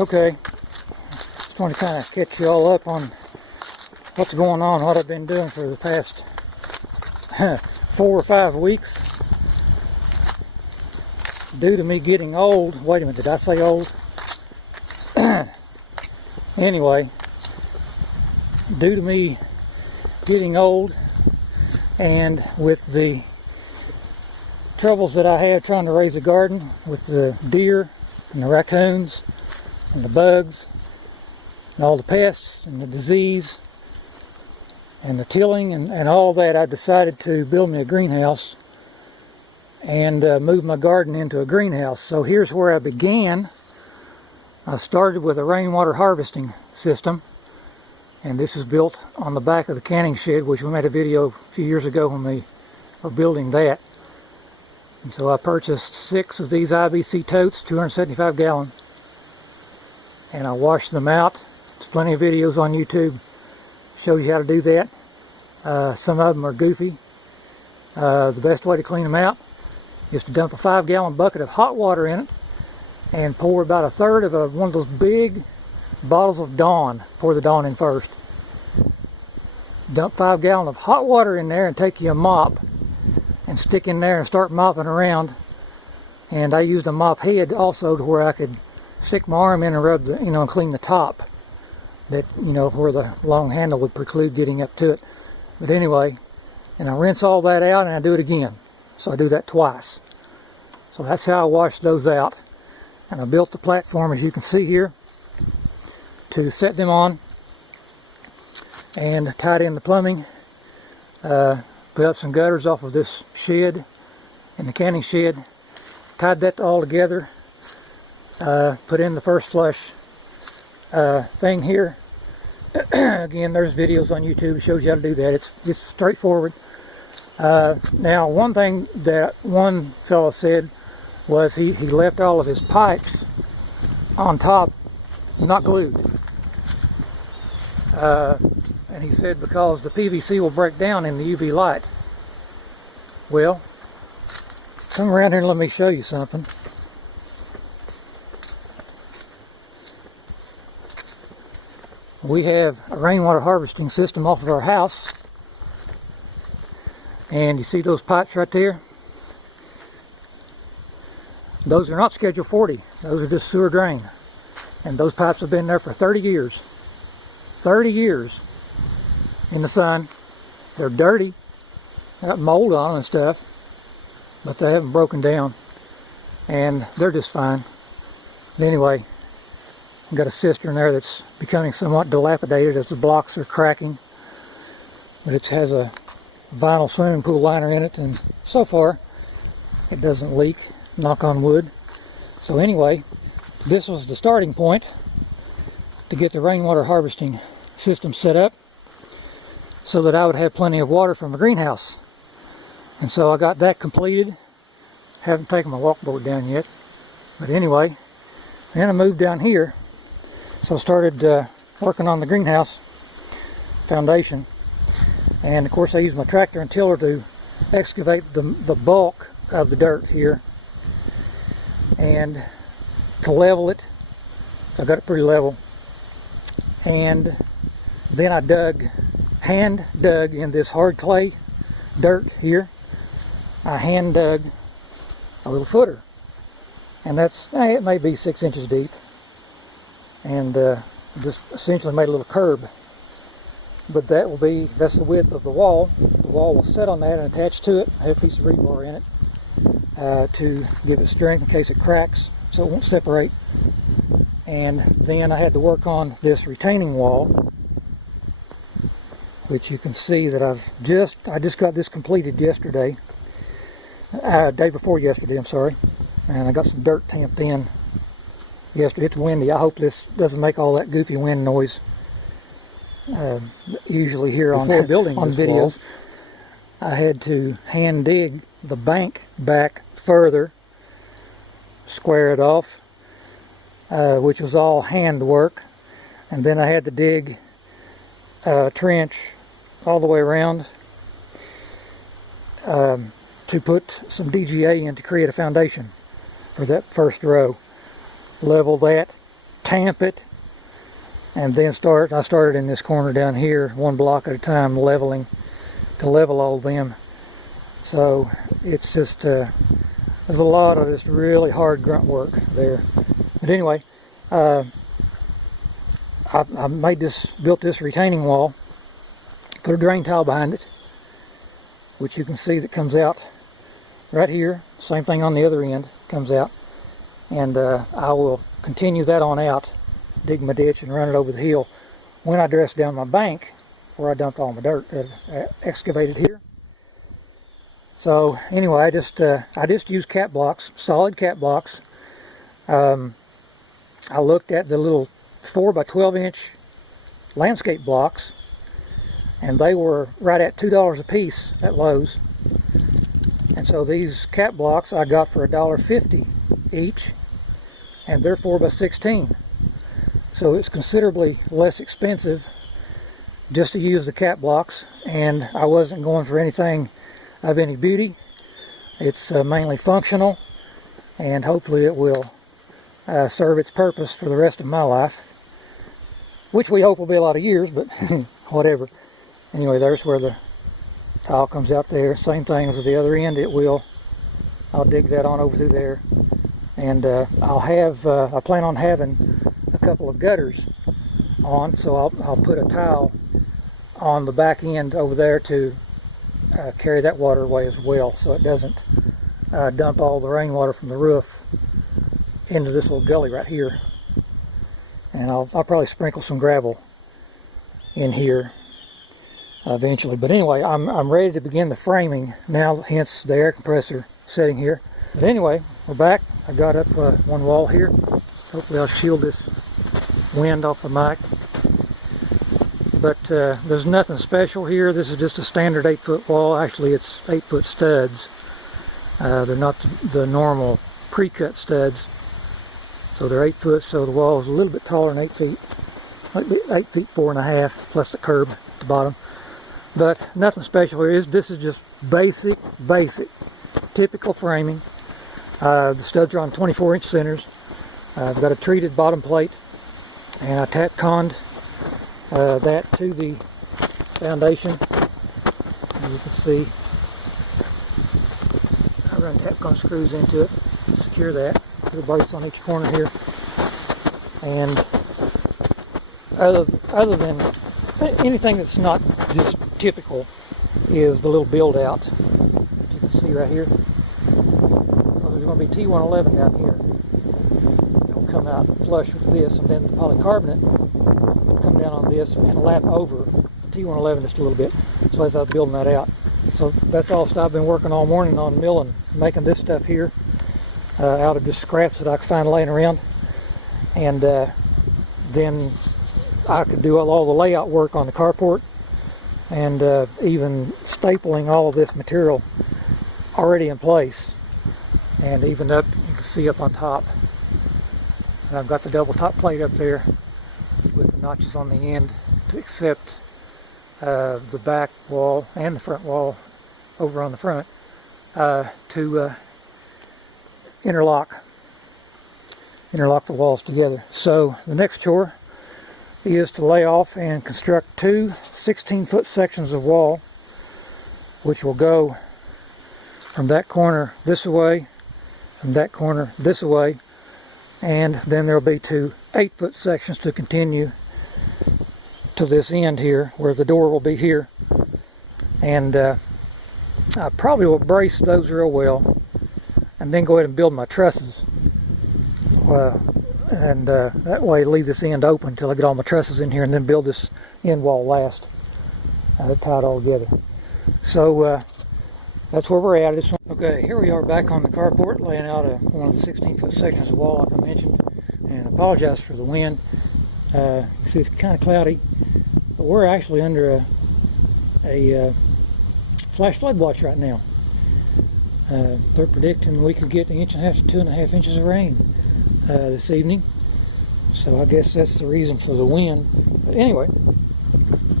Okay, just want to kind of catch you all up on what's going on, what I've been doing for the past 4 or 5 weeks. Due to me getting old, wait a minute, did I say old? Anyway, due to me getting old and with the troubles that I had trying to raise a garden with the deer and the raccoons and the bugs and all the pests and the disease and the tilling and all that, I decided to build me a greenhouse and move my garden into a greenhouse. So here's where I began. I started with a rainwater harvesting system, and this is built on the back of the canning shed, which we made a video a few years ago when we were building that. And so I purchased 6 of these IBC totes, 275 gallon, and I washed them out. There's plenty of videos on YouTube shows you how to do that. Some of them are goofy. The best way to clean them out is to dump a 5-gallon bucket of hot water in it and pour about 1/3 of one of those big bottles of Dawn. Pour the Dawn in first. Dump 5 gallons of hot water in there and take you a mop and stick in there and start mopping around. And I used a mop head also to where I could stick my arm in and rub the, and clean the top. That, where the long handle would preclude getting up to it. But anyway, and I rinse all that out and I do it again. So I do that twice. So that's how I washed those out. And I built the platform, as you can see here, to set them on, and tied in the plumbing, put up some gutters off of this shed and the canning shed, tied that all together, put in the first flush thing here. Again, there's videos on YouTube that shows you how to do that. It's straightforward. Now, one thing that one fellow said was he left all of his pipes on top, not glued. And he said because the PVC will break down in the UV light. Well, come around here and let me show you something. We have a rainwater harvesting system off of our house. And you see those pipes right there? Those are not Schedule 40. Those are just sewer drain. And those pipes have been there for 30 years. 30 years in the sun. They're dirty. They got mold on them and stuff. But they haven't broken down. And they're just fine. But anyway, I've got a cistern there that's becoming somewhat dilapidated as the blocks are cracking. But it has a vinyl swimming pool liner in it, and so far it doesn't leak, knock on wood. So anyway, this was the starting point to get the rainwater harvesting system set up so that I would have plenty of water from the greenhouse. And so I got that completed. Haven't taken my walkboard down yet, but anyway, then I moved down here. So I started working on the greenhouse foundation. And of course I used my tractor and tiller to excavate the bulk of the dirt here and to level it. So I got it pretty level. And then I hand dug in this hard clay dirt here. I hand dug a little footer. And it may be 6 inches deep. And just essentially made a little curb. But that's the width of the wall. The wall will set on that and attach to it. I have a piece of rebar in it to give it strength in case it cracks so it won't separate. And then I had to work on this retaining wall, which you can see that I just got this completed yesterday. Day before yesterday, I'm sorry. And I got some dirt tamped in yesterday. It's windy. I hope this doesn't make all that goofy wind noise. Usually here on videos. I had to hand dig the bank back further, square it off, which was all hand work, and then I had to dig a trench all the way around to put some DGA in to create a foundation for that first row. Level that, tamp it, and then I started in this corner down here, one block at a time, leveling to level all of them. So it's just there's a lot of this really hard grunt work there. But anyway, I built this retaining wall, put a drain tile behind it, which you can see that comes out right here. Same thing on the other end, comes out. And I will continue that on out, dig my ditch and run it over the hill when I dress down my bank where I dumped all my dirt that I excavated here. So anyway, I just use cap blocks, solid cap blocks. I looked at the little 4 by 12 inch landscape blocks, and they were right at $2 a piece at Lowe's. And so these cap blocks I got for $1.50 each, and they're 4 by 16. So it's considerably less expensive just to use the cap blocks, and I wasn't going for anything of any beauty. It's mainly functional, and hopefully it will serve its purpose for the rest of my life, which we hope will be a lot of years, but whatever. Anyway, there's where the tile comes out there. Same thing as at the other end. I'll dig that on over through there, and I plan on having a couple of gutters on, so I'll put a tile on the back end over there to carry that water away as well, so it doesn't dump all the rainwater from the roof into this little gully right here. And I'll probably sprinkle some gravel in here eventually. But anyway, I'm ready to begin the framing now, hence the air compressor setting here. But anyway, we're back. I got up one wall here. Hopefully I'll shield this wind off the mic. But there's nothing special here. This is just a standard 8-foot wall. Actually, it's 8-foot studs. They're not the normal pre-cut studs. So they're 8 foot, so the wall is a little bit taller than 8 feet. Like 8 feet 4.5, plus the curb at the bottom. But nothing special here. This is just basic, typical framing. The studs are on 24-inch centers. I've got a treated bottom plate, and I tack-conned that to the foundation. As you can see, I run tack-con screws into it to secure that. Put a brace on each corner here. And other than anything that's not just typical is the little build out that you can see right here. So there's going to be T111 down here. It'll come out flush with this, and then the polycarbonate will come down on this and lap over T111 just a little bit. So as I was building that out. So that's all stuff I've been working all morning on, milling, making this stuff here out of just scraps that I could find laying around. And then I could do all the layout work on the carport, and even stapling all of this material already in place, and even up, you can see up on top. And I've got the double top plate up there with the notches on the end to accept the back wall and the front wall over on the front to interlock the walls together. So the next chore is to lay off and construct two 16-foot sections of wall, which will go from that corner this way, from that corner this way, and then there will be two 8-foot sections to continue to this end here, where the door will be here. And I probably will brace those real well, and then go ahead and build my trusses. And that way leave this end open until I get all my trusses in here, and then build this end wall last. Tie it all together. So that's where we're at. Okay, here we are back on the carport, laying out one of the 16-foot sections of wall like I mentioned. And I apologize for the wind. See, it's kind of cloudy, but we're actually under a flash flood watch right now. They're predicting we could get 1.5 to 2.5 inches of rain this evening, so I guess that's the reason for the wind. But anyway,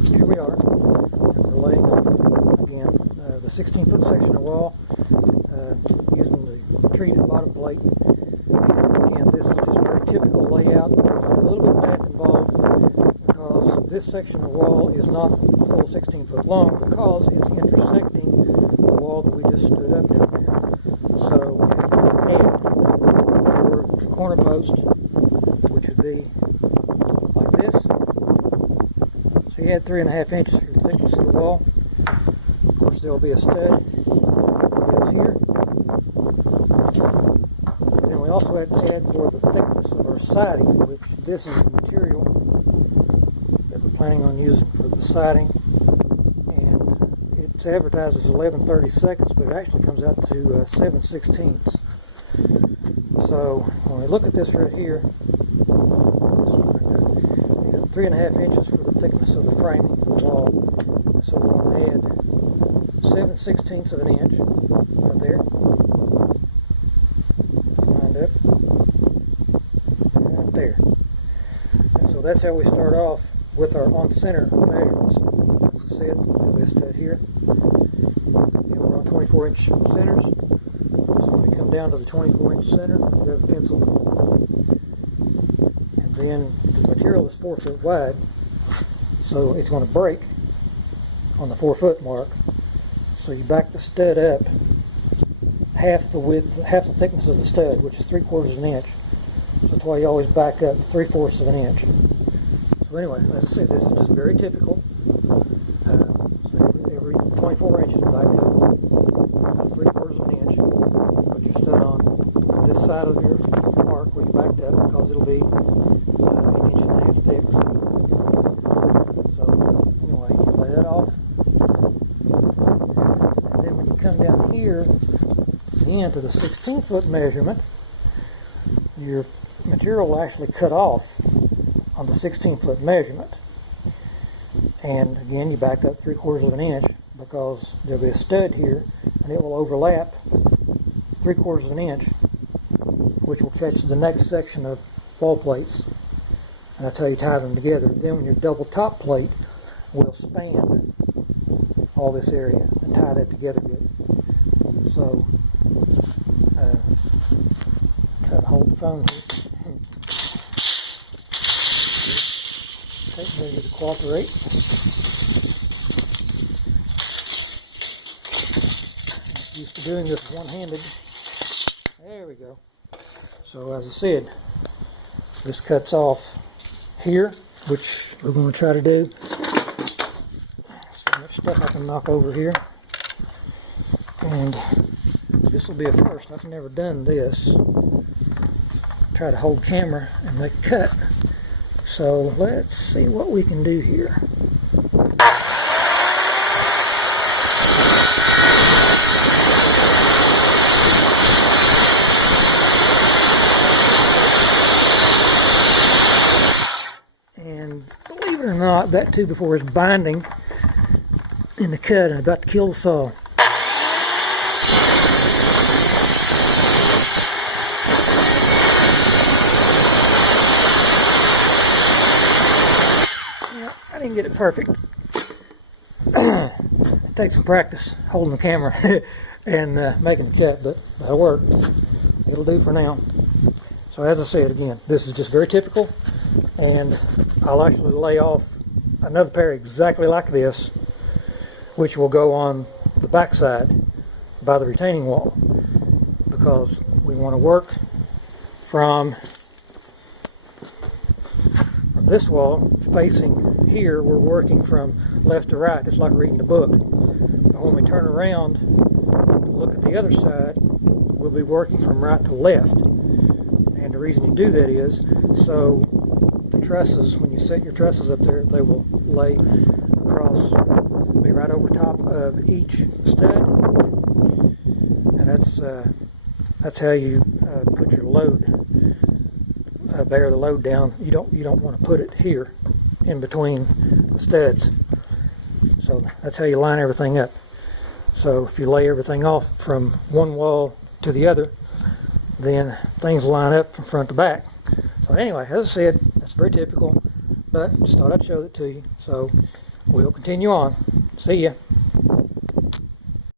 here we are. We're laying again the 16-foot section of wall using the treated bottom plate. And again, this is just a very typical layout. There's a little bit of math involved because this section of wall is not a full 16 foot long because it's intersecting the wall that we just stood up down there. So we have to add for the corner post, which would be like this. So you add 3.5 inches for the thickness of the wall. Of course, there will be a stud that's here. And then we also have to add for the thickness of our siding, which this is the material that we're planning on using for the siding. And it's advertised as 11/32, but it actually comes out to 7/16. So when we look at this right here, we got 3.5 inches for the thickness of the framing of the wall. So we're going to add 7/16 of an inch right there. Lined up. Right there. And so that's how we start off with our on-center measurements. As I said, we stud here. And we're on 24-inch centers. So when we come down to the 24-inch center, we have a pencil. And then the material is 4 foot wide, so it's going to break on the 4 foot mark. So you back the stud up half the width, half the thickness of the stud, which is 3/4 of an inch. So that's why you always back up 3/4 of an inch. So anyway, as I said, this is just very typical. So every 24 inches, back up 3/4 of an inch. Put your stud on this side of your mark where you backed up, because it'll be 1.5 inches thick. So anyway, lay that off. And then when you come down here, again to the 16 foot measurement, your material will actually cut off on the 16 foot measurement. And again, you back up 3/4 of an inch because there'll be a stud here and it will overlap 3/4 of an inch, which will catch the next section of wall plates. And that's how you tie them together. Then when your double top plate will span all this area and tie that together good. So try to hold the phone here. Take maybe to cooperate. I'm used to doing this one-handed. There we go. So as I said, this cuts off here, which we're going to try to do. So much stuff I can knock over here. And this will be a first. I've never done this. Try to hold camera and make a cut. So let's see what we can do here. And believe it or not, that 2x4 is binding in the cut and about to kill the saw. I didn't get it perfect. It takes some practice holding the camera and making the cut, but that'll work. It'll do for now. So as I said again, this is just very typical, and I'll actually lay off another pair exactly like this, which will go on the back side by the retaining wall, because we want to work from this wall facing here. We're working from left to right, just like reading the book. But when we turn around to look at the other side, we'll be working from right to left. And the reason you do that is so the trusses, when you set your trusses up there, they will lay across, be right over top of each stud. And that's how you put your load, bear the load down. You don't want to put it here in between the studs. So that's how you line everything up. So if you lay everything off from one wall to the other, then things line up from front to back. So anyway, as I said, that's very typical, but just thought I'd show it to you. So we'll continue on. See ya.